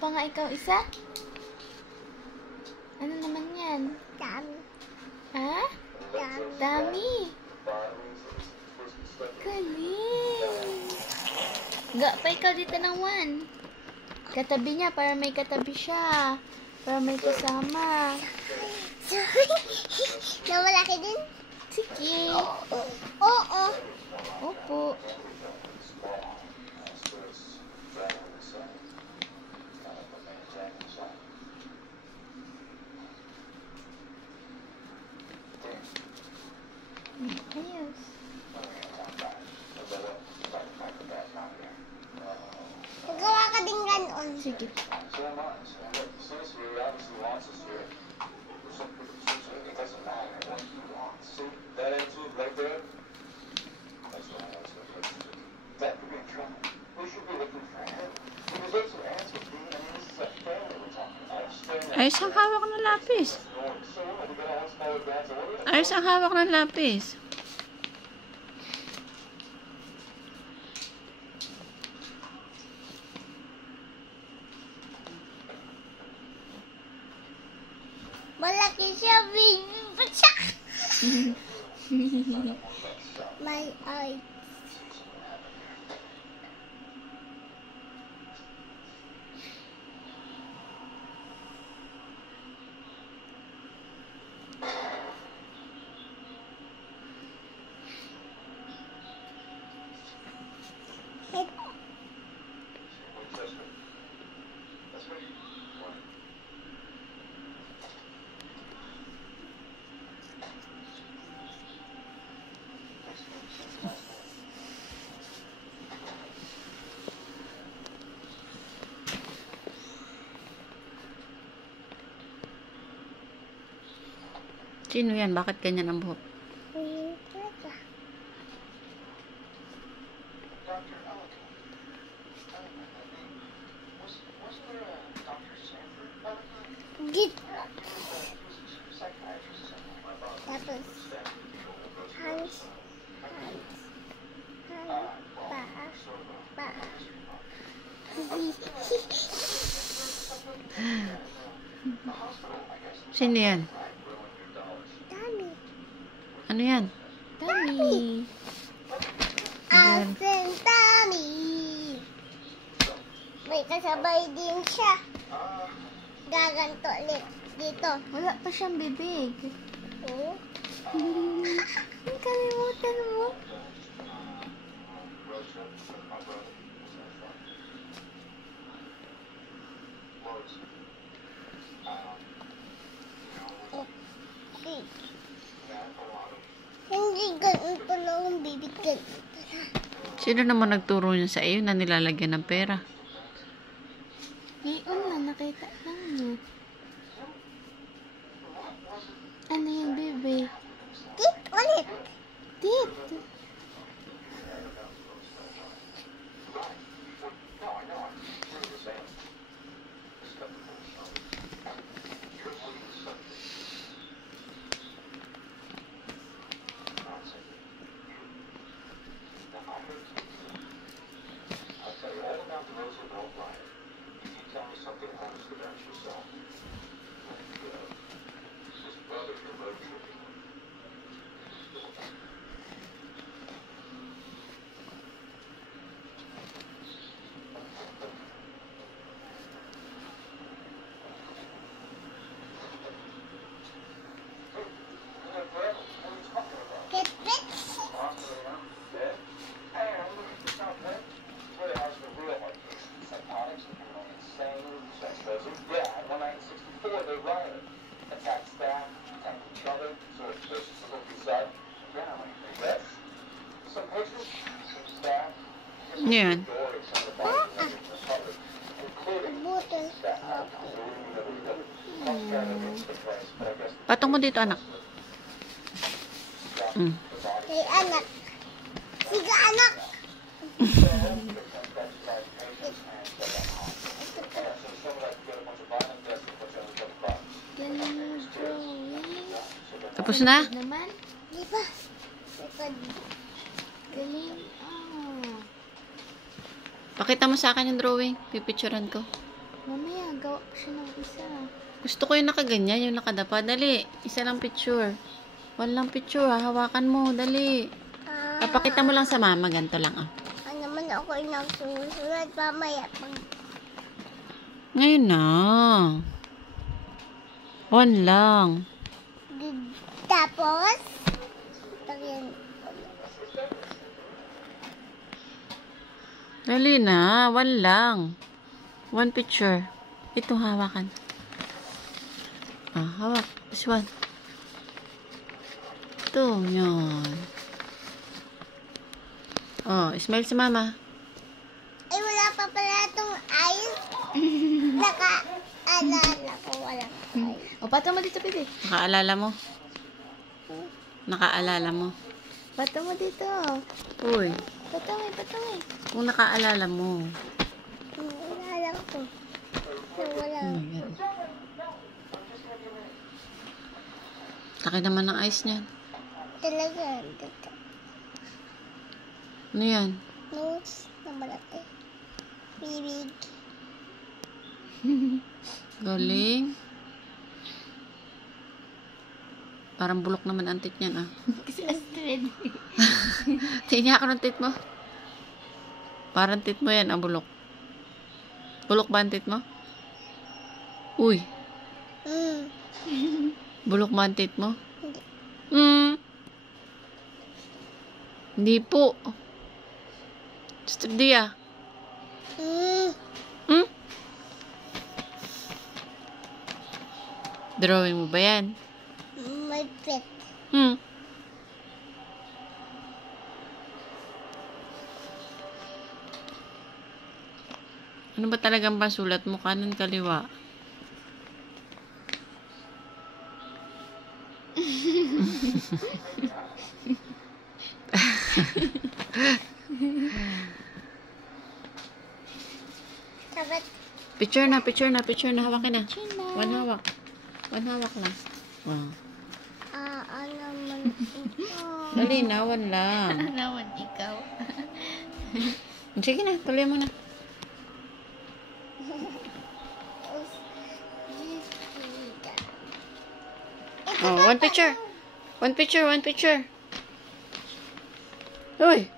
pa nga ikaw isa? Ano naman yan? Dami. Ha? Dami. Dami. Galing. Ga pa ikaw dito ng 1. Katabi niya para may katabi siya. Para may kasama. Sorry. Na malaki din? Sige. Oo. Opo. Ayos. Nagawa ka din ganon. Sige. Ayos ang hawak ng lapis. Ayos ang hawak ng lapis. Malaki siya, baby. My eyes. Sino yan? Bakit ganyan ang buhok? Git. Tapos, hands, paa. Sino yan? Dami. Ano yan? Dami. Asin dami. May kasabay din siya. Gaganto ulit dito. Wala pa siyang bibig. Oh. Ang kalimutan mo. Okay. Hindi ganito lang ang bibig ganito. Sino naman nagturo niya sa iyo na nilalagyan ng pera? Ngayon na, nakita lang niya. Ano yung bebe? Tit ulit. Tit. Yan. Buto. Patong mo dito, anak. Hey, anak. Sige, anak. Tapos na? Naman? Di ba? Likod. Galing. Pakita mo sa akin yung drawing. Pipicturean ko. Mamaya Hawak siya ng isa. Gusto ko yung nakaganyan, yung nakadapa. Dali, isa lang picture. One lang picture, ha? Hawakan mo, dali. Papakita mo lang sa mama, ganito lang, ah. Ano naman ako yung susunod mamaya pag Ngayon na. One lang. tapos tagyan. Dali na, one lang. One picture. Ito, hawakan. Hawak. This one. Ito, yan. Smile sa mama. Ay, wala pa pala itong eyes. Naka-alala ko walang eyes. O, pato mo dito, baby. Nakaalala mo? Nakaalala mo? Pato mo dito. Uy, Patawin, patawin. kung nakaalala mo. Naalala ko. Wala. Oh my God. Laki naman ng eyes niyan. Talaga. Dito. Ano yan? Nose na malaki. Bibig. Galing. Parang bulok naman ang tit niyan, ah. Kasi Astrid. Tingnan ako ng tit mo. Parang tit mo yan, ang bulok. Bulok ba ang tit mo? Uy, bulok ba ang tit mo? Hindi po. Gusto dia. Drawing mo ba yan? May pet. Ano ba talagang pasulat mo? Kanan, kaliwa? Dapat Picture na, picture na, picture na. Hawakin na. Picture na. One hawak. One hawak lang. Wow. ano man ito. Dali na, one lang. Naman ikaw. Sige na, tuloy mo na. One picture. One picture, one picture. Uy.